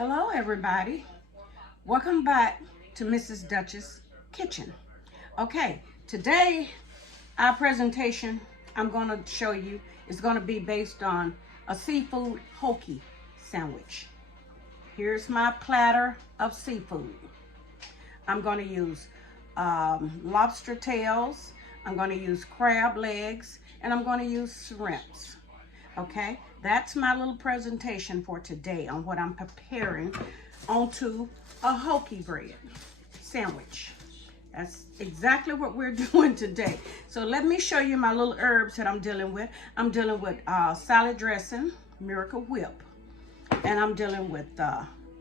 Hello everybody. Welcome back to Mrs. Duchess Kitchen. Okay, today our presentation I'm going to show you is going to be based on a seafood hoagie sandwich. Here's my platter of seafood. I'm going to use lobster tails, I'm going to use crab legs, and I'm going to use shrimps. Okay, that's my little presentation for today on what I'm preparing onto a hoagie bread sandwich. That's exactly what we're doing today. So let me show you my little herbs that I'm dealing with. I'm dealing with salad dressing, Miracle Whip, and I'm dealing with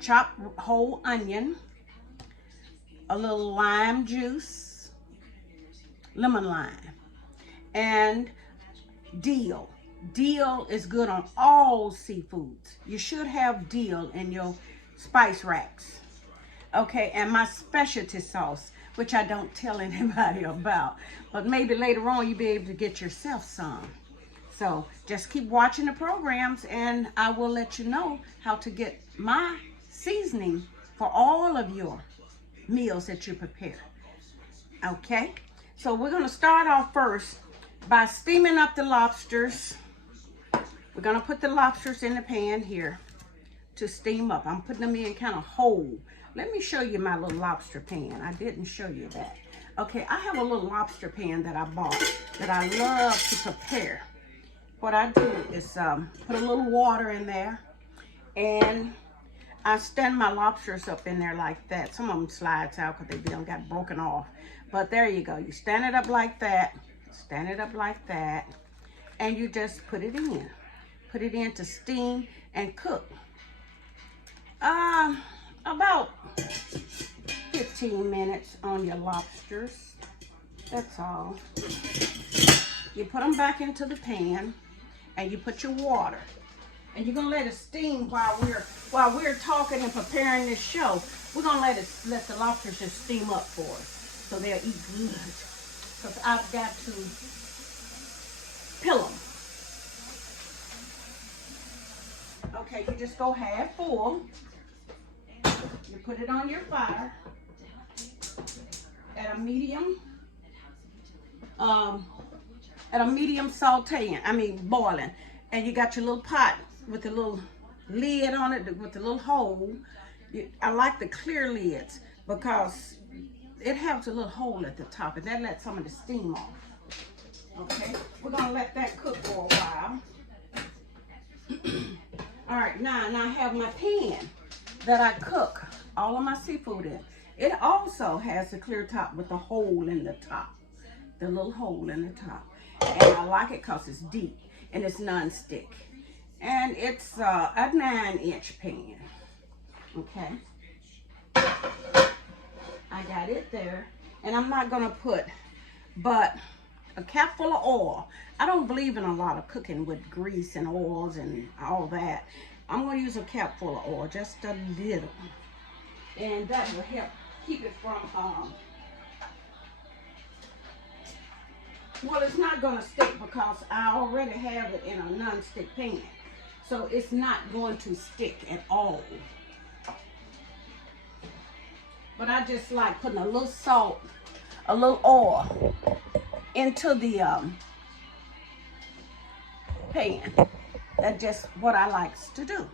chopped whole onion, a little lime juice, lemon lime, and dill. Dill is good on all seafoods. You should have dill in your spice racks. Okay, and my specialty sauce, which I don't tell anybody about, but maybe later on you'll be able to get yourself some. So just keep watching the programs and I will let you know how to get my seasoning for all of your meals that you prepare. Okay, so we're going to start off first by steaming up the lobsters. We're gonna put the lobsters in the pan here to steam up. I'm putting them in kind of whole. Let me show you my little lobster pan. I didn't show you that. Okay, I have a little lobster pan that I bought that I love to prepare. What I do is put a little water in there and I stand my lobsters up in there like that. Some of them slides out because they got broken off. But there you go. You stand it up like that. Stand it up like that. And you just put it in. Put it in to steam and cook. About 15 minutes on your lobsters. That's all. You put them back into the pan and you put your water. And you're gonna let it steam while we're talking and preparing this show. We're gonna let the lobsters just steam up for us so they'll eat good. Because I've got to pill them. Okay, you just go half full. You put it on your fire at a medium boiling. And you got your little pot with the little lid on it, with the little hole. I like the clear lids because it has a little hole at the top and that lets some of the steam off. Okay, we're gonna let that cook for a while. All right, now I have my pan that I cook all of my seafood in. It also has a clear top with a hole in the top, the little hole in the top. And I like it because it's deep and it's non-stick. And it's a 9-inch pan, okay? I got it there. And I'm not gonna put but a cap full of oil. I don't believe in a lot of cooking with grease and oils and all that. I'm going to use a cap full of oil, just a little. And that will help keep it from, well, it's not going to stick because I already have it in a non-stick pan. So it's not going to stick at all. But I just like putting a little salt, a little oil into the pan. That's just what I likes to do.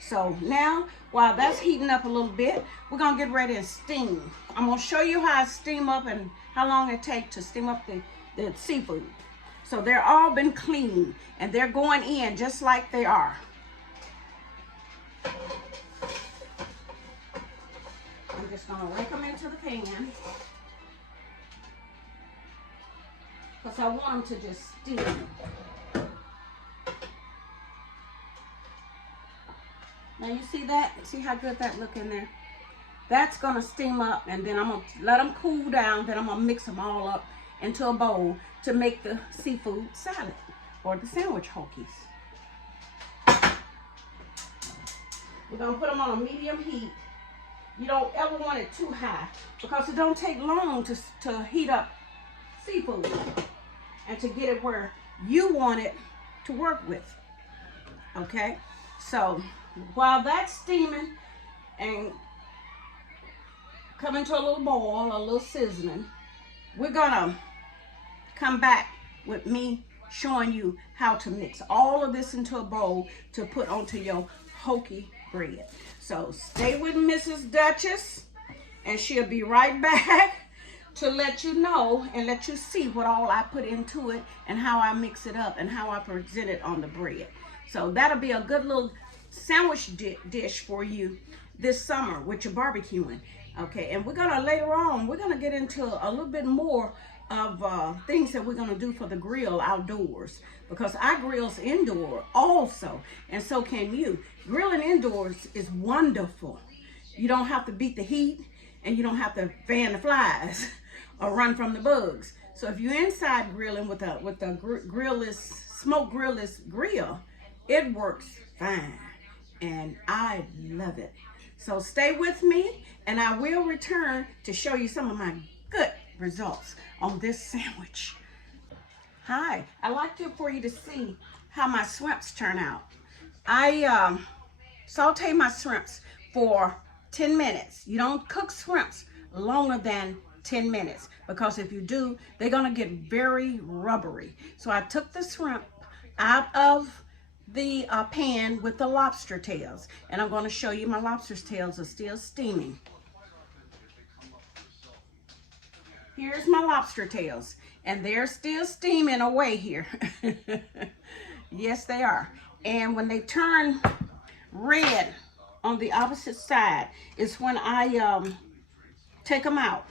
So now, while that's heating up a little bit, we're gonna get ready and steam. I'm gonna show you how I steam up and how long it takes to steam up the seafood. So they're all been cleaned and they're going in just like they are. I'm just gonna rake them into the pan because I want them to just steam. Now you see that? See how good that look in there? That's gonna steam up and then I'm gonna let them cool down. Then I'm gonna mix them all up into a bowl to make the seafood salad or the sandwich hoagies. We're gonna put them on a medium heat. You don't ever want it too high because it don't take long to heat up seafood and to get it where you want it to work with. Okay, so while that's steaming and coming to a little boil, a little sizzling, we're gonna come back with me showing you how to mix all of this into a bowl to put onto your Hoagie bread. So stay with Mrs. Duchess, and she'll be right back to let you know and let you see what all I put into it and how I mix it up and how I present it on the bread. So that'll be a good little sandwich dish for you this summer with your barbecuing. Okay, and we're gonna later on, we're gonna get into a little bit more of things that we're gonna do for the grill outdoors, because I grills indoor also, and so can you. Grilling indoors is wonderful. You don't have to beat the heat, and you don't have to fan the flies or run from the bugs. So if you're inside grilling with a smoke grillless grill, it works fine, and I love it. So stay with me, and I will return to show you some of my good results on this sandwich. Hi, I'd like for you to see how my shrimps turn out. I saute my shrimps for 10 minutes. You don't cook shrimps longer than 10 minutes, because if you do, they're gonna get very rubbery. So I took the shrimp out of the pan with the lobster tails, and I'm going to show you my lobster tails are still steaming. Here's my lobster tails, and they're still steaming away here. Yes, they are. And when they turn red on the opposite side is when I take them out.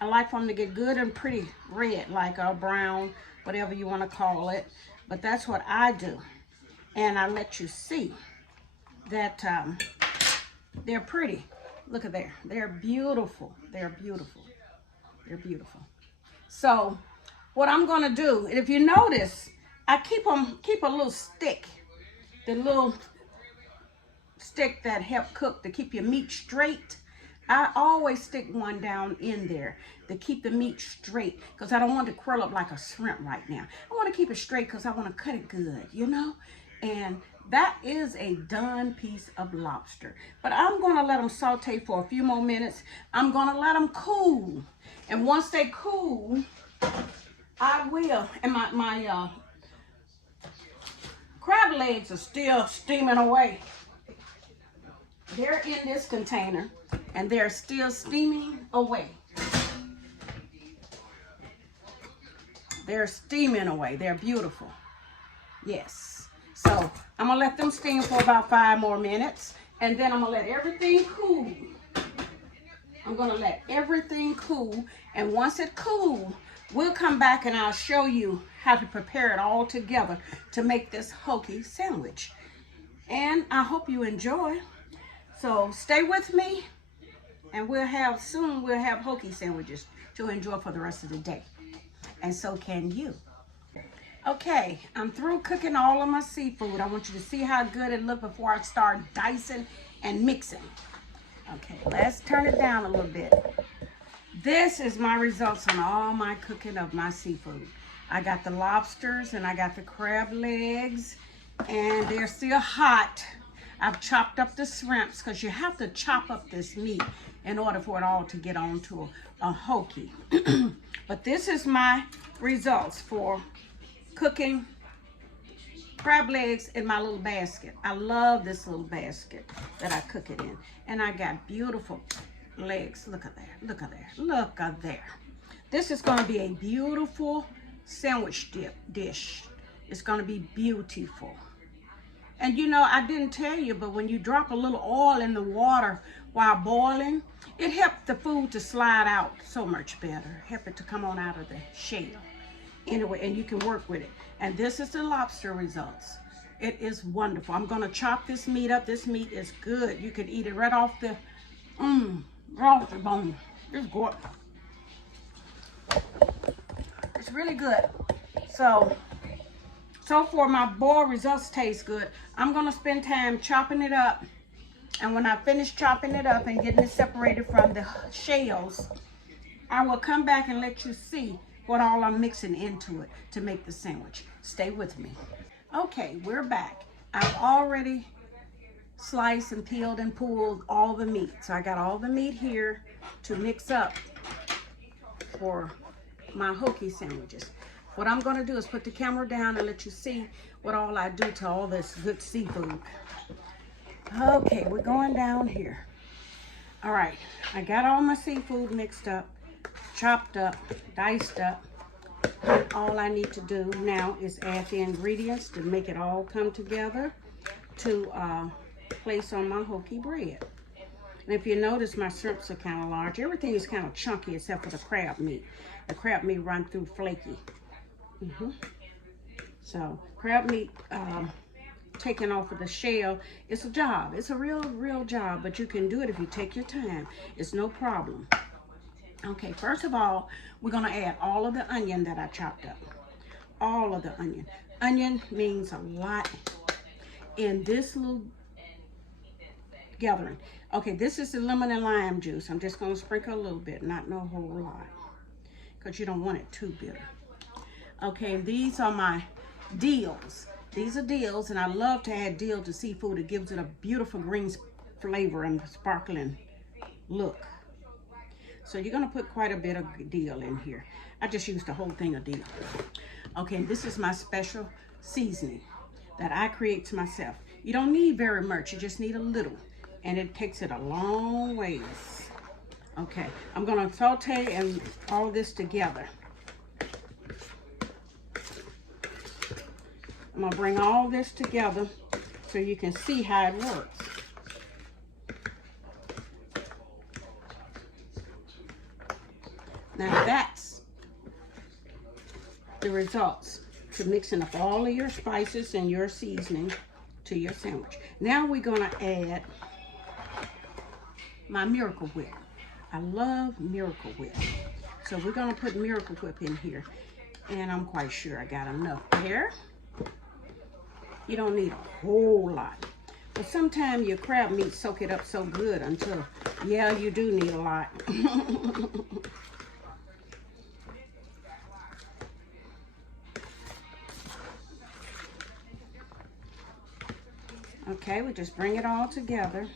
I like for them to get good and pretty red, like brown, whatever you want to call it. But that's what I do. And I let you see that they're pretty. Look at there. They're beautiful. They're beautiful. They're beautiful. So what I'm going to do, if you notice, I keep a little stick. The little stick that help cook to keep your meat straight. I always stick one down in there to keep the meat straight, because I don't want it to curl up like a shrimp right now. I want to keep it straight because I want to cut it good, you know? And that is a done piece of lobster. But I'm going to let them saute for a few more minutes. I'm going to let them cool. And once they cool, I will. And my crab legs are still steaming away. They're in this container, and they're still steaming away. They're steaming away. They're beautiful. Yes. So I'm going to let them steam for about 5 more minutes, and then I'm going to let everything cool. I'm going to let everything cool, and once it cools, we'll come back and I'll show you how to prepare it all together to make this Hoagie sandwich. And I hope you enjoy. So stay with me, and soon we'll have Hoagie sandwiches to enjoy for the rest of the day. And so can you. Okay, I'm through cooking all of my seafood. I want you to see how good it looked before I start dicing and mixing. Okay, let's turn it down a little bit. This is my results on all my cooking of my seafood. I got the lobsters and I got the crab legs, and they're still hot. I've chopped up the shrimps, because you have to chop up this meat in order for it all to get onto a Hoagie. But this is my results for cooking crab legs in my little basket. I love this little basket that I cook it in. And I got beautiful legs. Look at there. Look at there. Look at there. This is going to be a beautiful sandwich dish. It's going to be beautiful. And you know, I didn't tell you, but when you drop a little oil in the water while boiling, it helps the food to slide out so much better. Help it to come on out of the shell. Anyway, and you can work with it. And this is the lobster results. It is wonderful. I'm going to chop this meat up. This meat is good. You can eat it right off the bone. It's good. It's really good. So far my boiled results taste good. I'm going to spend time chopping it up. And when I finish chopping it up and getting it separated from the shells, I will come back and let you see what all I'm mixing into it to make the sandwich. Stay with me. Okay, we're back. I've already sliced and peeled and pulled all the meat. So I got all the meat here to mix up for my Hoagie sandwiches. What I'm going to do is put the camera down and let you see what all I do to all this good seafood. Okay, we're going down here. All right, I got all my seafood mixed up, chopped up, diced up. And all I need to do now is add the ingredients to make it all come together to place on my Hoagie bread. And if you notice, my shrimps are kind of large. Everything is kind of chunky except for the crab meat. The crab meat run through flaky. So crab meat taken off of the shell, it's a job. It's a real job, but you can do it if you take your time. It's no problem. Okay, first of all, we're gonna add all of the onion that I chopped up. All of the onion. Onion means a lot in this little gathering. Okay, this is the lemon and lime juice. I'm just gonna sprinkle a little bit, not no whole lot, because you don't want it too bitter. Okay, these are my dills. These are dills, and I love to add dill to seafood. It gives it a beautiful green flavor and sparkling look. So you're gonna put quite a bit of dill in here. I just used the whole thing of dill. Okay, this is my special seasoning that I create to myself. You don't need very much, you just need a little, and it takes it a long ways. Okay, I'm gonna saute and all this together. I'm gonna bring all this together so you can see how it works. Now that's the results to mixing up all of your spices and your seasoning to your sandwich. Now we're gonna add my Miracle Whip. I love Miracle Whip. So we're gonna put Miracle Whip in here. And I'm quite sure I got enough there. You don't need a whole lot. But sometimes your crab meat soak it up so good until, yeah, you do need a lot. Okay, we just bring it all together.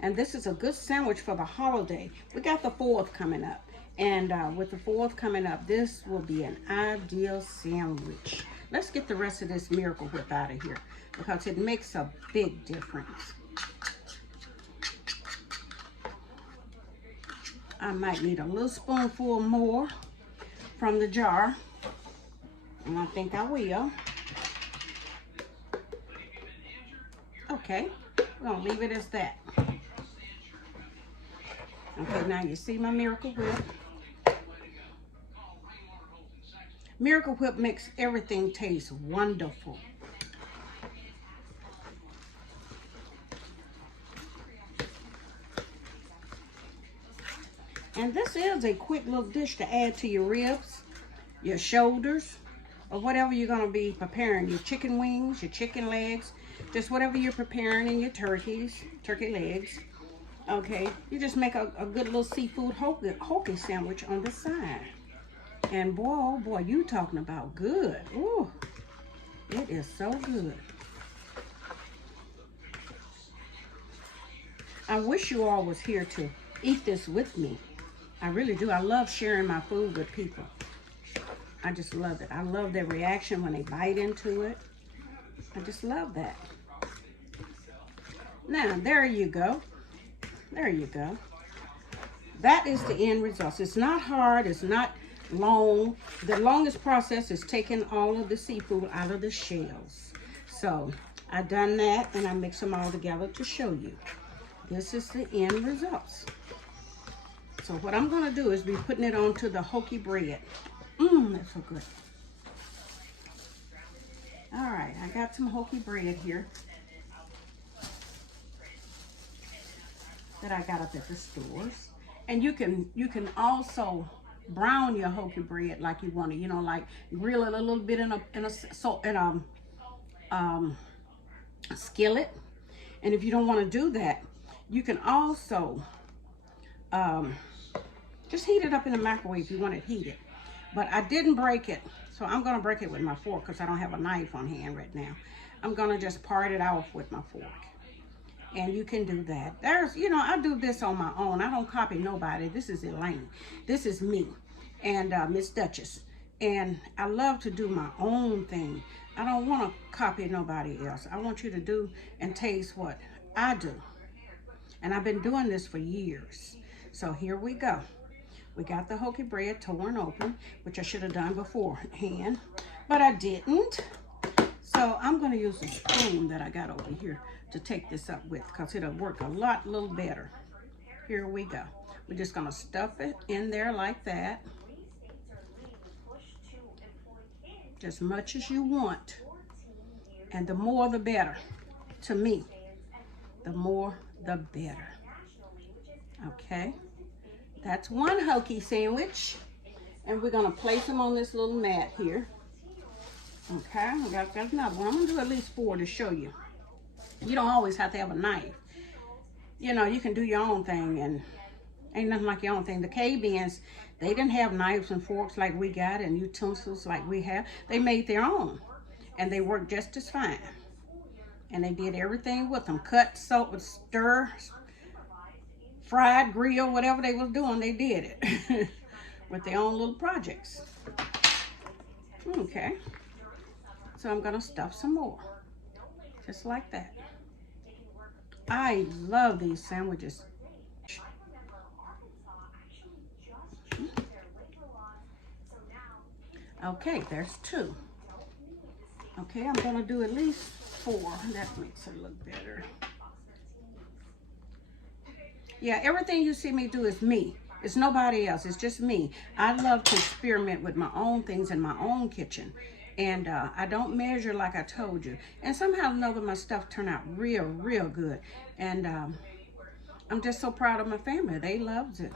And this is a good sandwich for the holiday. We got the 4th coming up. And with the 4th coming up, this will be an ideal sandwich. Let's get the rest of this Miracle Whip out of here because it makes a big difference. I might need a little spoonful more from the jar. And I think I will. Okay, we're gonna leave it as that. Okay, now you see my Miracle Whip. Miracle Whip makes everything taste wonderful. And this is a quick little dish to add to your ribs, your shoulders, or whatever you're gonna be preparing. Your chicken wings, your chicken legs, just whatever you're preparing in your turkey legs. Okay, you just make a good little seafood Hoagie sandwich on the side. And boy, oh boy, you talking about good. Ooh, it is so good. I wish you all was here to eat this with me. I really do. I love sharing my food with people. I just love it. I love their reaction when they bite into it. I just love that. Now, there you go. There you go. That is the end result. It's not hard. It's not long. The longest process is taking all of the seafood out of the shells. So I done that and I mix them all together to show you. This is the end results. So what I'm going to do is be putting it onto the Hoagie bread. That's so good. All right, I got some Hoagie bread here that I got up at the stores. And you can also brown your Hoagie bread like you want to, you know, like grill it a little bit in a skillet. And if you don't want to do that, you can also just heat it up in the microwave if you want it heated. But I didn't break it, so I'm going to break it with my fork because I don't have a knife on hand right now. I'm gonna just part it off with my fork. And you can do that. There's, you know, I do this on my own. I don't copy nobody. This is Elaine. This is me and Miss Duchess. And I love to do my own thing. I don't want to copy nobody else. I want you to do and taste what I do. And I've been doing this for years. So here we go. We got the Hoagie bread torn open, which I should have done beforehand, but I didn't. So I'm going to use a spoon that I got over here to take this up with, because it'll work a little better. Here we go. We're just going to stuff it in there like that. Just much as you want. And the more the better. To me, the more the better. Okay. That's one Hoagie sandwich. And we're going to place them on this little mat here. Okay, I got another one. I'm going to do at least 4 to show you. You don't always have to have a knife. You know, you can do your own thing, and ain't nothing like your own thing. The Cavians, they didn't have knives and forks like we got and utensils like we have. They made their own, and they worked just as fine. And they did everything with them. Cut, soak, stir, fried, grill, whatever they was doing, they did it. With their own little projects. Okay. So I'm going to stuff some more. Just like that. I love these sandwiches. Okay, there's 2. Okay, I'm going to do at least 4. That makes it look better. Yeah, everything you see me do is me. It's nobody else. It's just me. I love to experiment with my own things in my own kitchen. And I don't measure like I told you. And somehow or another, my stuff turned out real, real good. And I'm just so proud of my family. They loved it.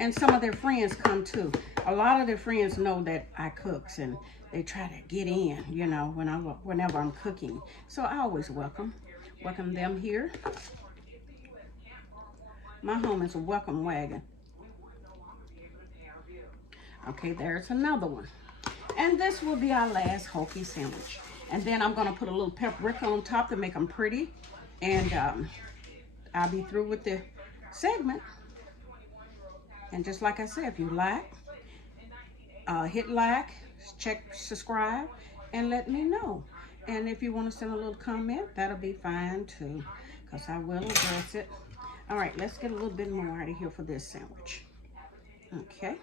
And some of their friends come too. A lot of their friends know that I cooks, and they try to get in, you know, whenever I'm cooking. So I always welcome them here. My home is a welcome wagon. Okay, there's another one. And this will be our last Hoagie sandwich. And then I'm going to put a little paprika on top to make them pretty. And I'll be through with the segment. And just like I said, if you like, hit like, check, subscribe, and let me know. And if you want to send a little comment, that'll be fine too, because I will address it. All right, let's get a little bit more out of here for this sandwich. Okay.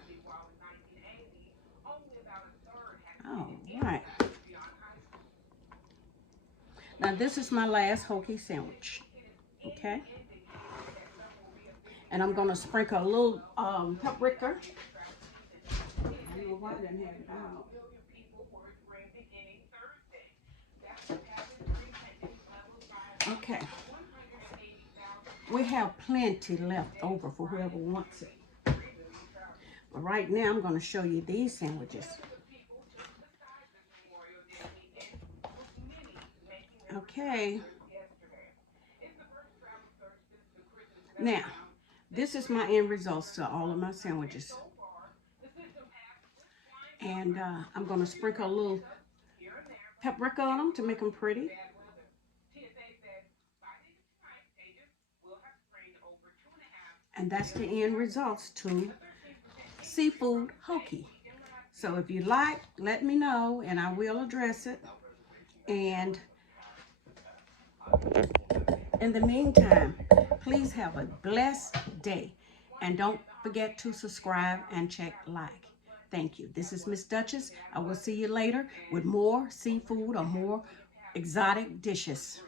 All right. Now this is my last Hoagie sandwich. Okay. And I'm gonna sprinkle a little paprika. I don't know why I didn't have it out. Okay. We have plenty left over for whoever wants it. But right now I'm gonna show you these sandwiches. Okay. Now, this is my end results to all of my sandwiches. And I'm going to sprinkle a little paprika on them to make them pretty. And that's the end results to seafood Hoagie. So if you like, let me know and I will address it. And in the meantime, please have a blessed day. And don't forget to subscribe and check like. Thank you. This is Miss Duchess. I will see you later with more seafood or more exotic dishes.